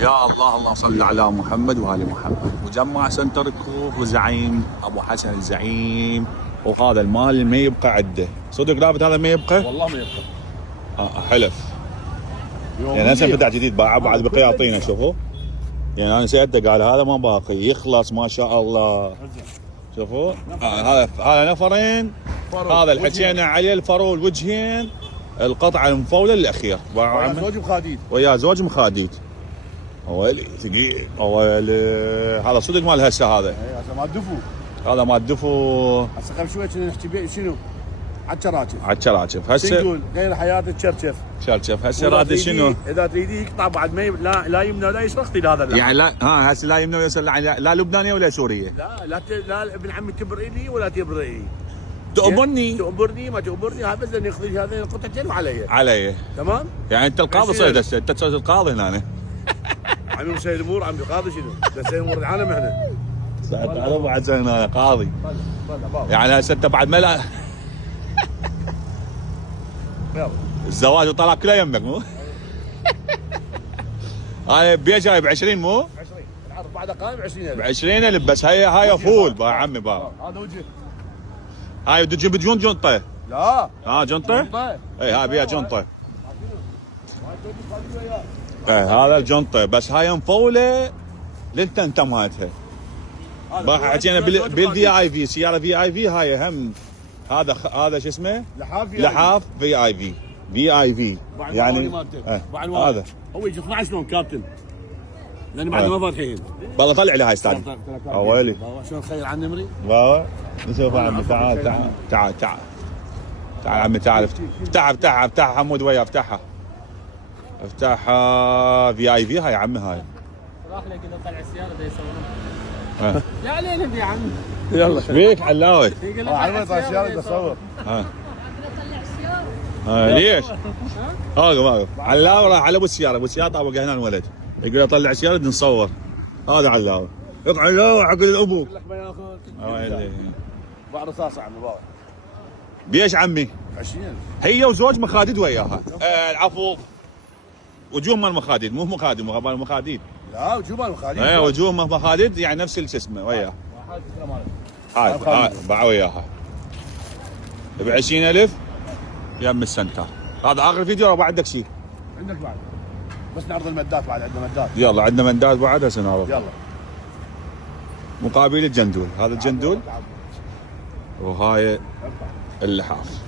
يا الله اللهم صل على محمد وآل محمد. مجمع سنتر الكوخ وزعيم أبو حسن الزعيم. وهذا المال ما يبقى عده صدق رابط، هذا ما يبقى والله ما يبقى. حلف. يعني هسه فتح جديد بعد بقي يعطينا. شوفوا يعني انا سالته قال هذا ما باقي يخلص ما شاء الله. شوفوا هذا نفرين. هذا اللي حكينا عليه الفرو الوجهين، القطعه المفوله الاخير ويا زوج مخاديد. ويا زوج مخاديد. ويلي ثقيل ويلي. هذا صدق مال هسه هذا. اي هسه مال دفو. هذا مال دفو. هسه قبل شوي كنا نحكي بيه شنو؟ على الشراكف. على الشراكف هسه نقول غير حياه الشرشف. شرشف هسه راد شنو؟ اذا تريدي يقطع بعد ما لا يمنى ولا يسرق هذا اللحم. يعني لا هسه لا يمنى ويسر لا لبنانيه ولا سوريه. لا ابن عمي تبرئ لي ولا تبرئ لي. تؤمرني ما تؤمرني هذا بس ياخذ هذين القطعتين وعلي. تمام؟ يعني انت القاضي صرت هسه انت تصير القاضي هنا. عمي مسير الامور عمي القاضي شنو؟ بس امور العالم احنا. صرت انا بعد انا قاضي. يعني هسه انت بعد ما لا الزواج وطلاق كله يمك مو؟ انا بيا جاي ب 20 مو؟ 20 العرض بعد قائم 20,000 ب 20,000 بس هاي فول با عمي با. هذا وجه. هاي بده تجيب بدون جنطه. لا جنطه؟ اي هاي بيها جنطه. هذا الجنطه بس هاي مفوله للتنته مالتها. حكينا بالفي اي في سياره في اي في هاي هم. هذا شو اسمه؟ لحاف في اي في يعني هذا هو يجي 12 لون كابتن لان بعد ما فاتحين. والله طلع لي هاي استاذ. ويلي شلون تخيل عن نمري؟ بابا نشوف عمي. تعال عمي تعال افتحها حمود وياه افتحها في اي في هاي عمي هاي. راح لك اذا طلع السياره بده يصورون. لا علينا يا عمي. يلا ايش بيك علاوي؟ على طلع السياره بده يصور. ليش؟ واقف علاوي راح على ابو السياره طابق هنا الولد يقول له طلع السياره بدنا نصور. هذا علاوي يقطع علاوي عقل الابو. يقول لك ما ياخذ بعد رصاصه عمي بابا. بيش عمي؟ 20,000 هي وزوج مخاديد وياها. العفو وجوه مال مخاديد مو مخاديد مخاديد. لا وجوه مال مخاديد. اي وجوه مخاديد يعني نفس شو اسمه وياها. هاي باع وياها ب 20,000 يم السنتر. هذا اخر فيديو ولا عندك شيء؟ عندك بعد بس نعرض المدات بعد عندنا مدات. يلا عندنا مدات بعد هسه نعرض. يلا مقابل الجندول. هذا الجندول وهاي اللحاف.